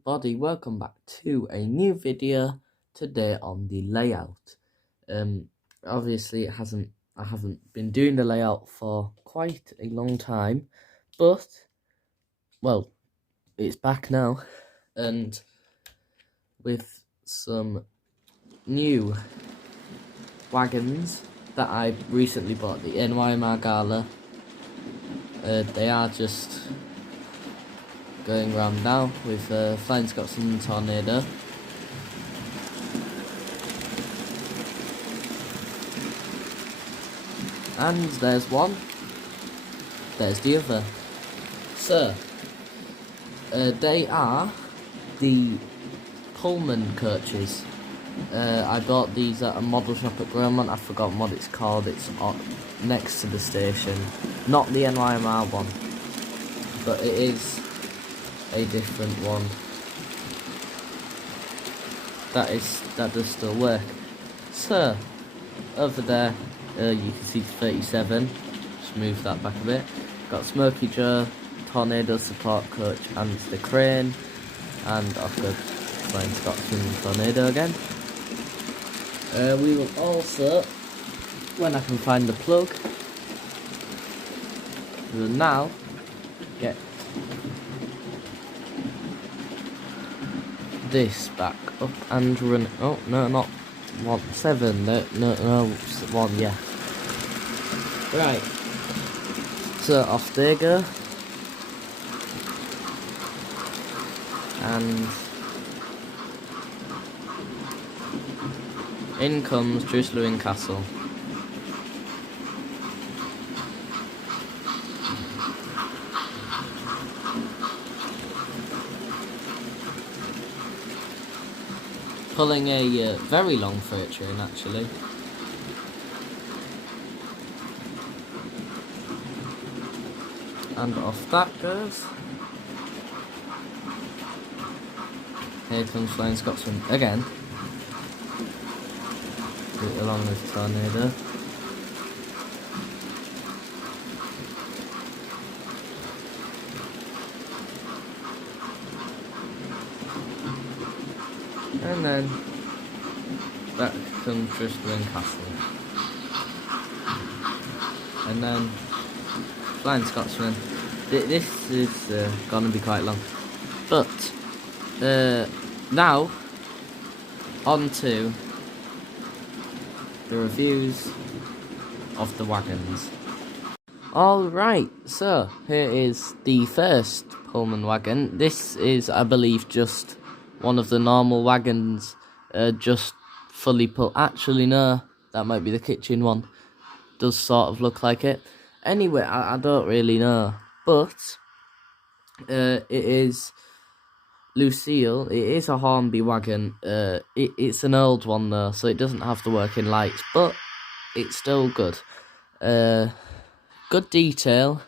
everybody, welcome back to a new video today on the layout. Obviously I haven't been doing the layout for quite a long time, but well, it's back now, and with some new wagons that I recently bought, the NY Gala. They are just going around now with Flying Scotsman and Tornado. And there's one, there's the other. So, they are the Pullman coaches. I bought these at a model shop at Gromont. I've forgotten what it's called. It's next to the station. Not the NYMR one, but it is a different one. That does still work. So, over there, you can see 37. Just move that back a bit. Got Smokey Joe, Tornado support coach, and the crane, and I've got Flying Scotsman and Tornado again. We will also, when I can find the plug, we will now get this back up and run. Oh no, not 7. No, 1. Yeah. Right. So off they go, and in comes Jerusalem Castle. Pulling a very long freight train, actually. And off that goes. Here comes Flying Scotsman again. Along with Tornado. And then back comes Jerusalem Castle. And then Flying Scotsman. This is gonna be quite long. But now on to the reviews of the wagons. Alright, so here is the first Pullman wagon. This is, I believe, just one of the normal wagons, just fully put. Actually, no, that might be the kitchen one. Does sort of look like it. Anyway, I don't really know, but it is Lucille. It is a Hornby wagon. It's an old one though, so it doesn't have the working lights, but it's still good. Good detail.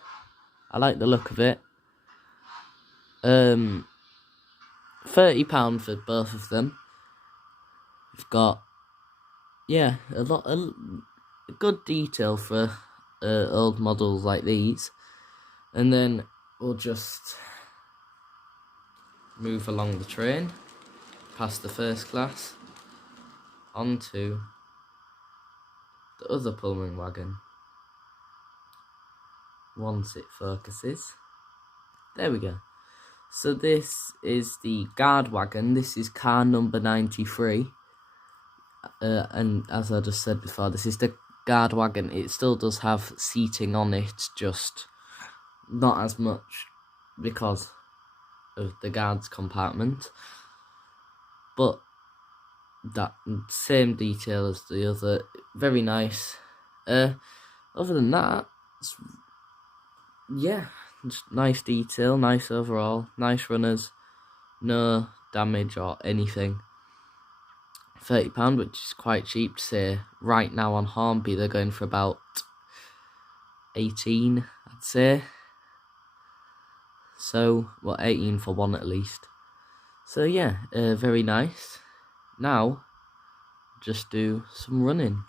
I like the look of it. £30 for both of them. We've got, yeah, a good detail for old models like these. And then we'll just move along the train, past the first class, onto the other Pullman wagon. Once it focuses. There we go. So this is the guard wagon. This is car number 93. And as I just said before, this is the guard wagon. It still does have seating on it, just not as much because of the guard's compartment. But that same detail as the other. Very nice. Other than that, yeah, just nice detail, nice overall, nice runners, no damage or anything. £30, which is quite cheap to say. Right now on Hornby, they're going for about 18, I'd say. So, well, 18 for one at least. So yeah, very nice. Now, just do some running.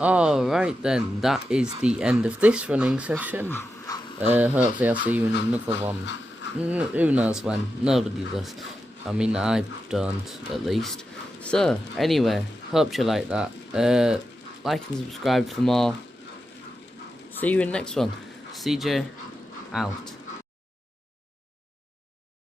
Alright then, that is the end of this running session. Hopefully I'll see you in another one. Who knows when? Nobody does. I mean, I don't, at least. So, anyway, hope you like that. Like and subscribe for more. See you in the next one. CJ, out.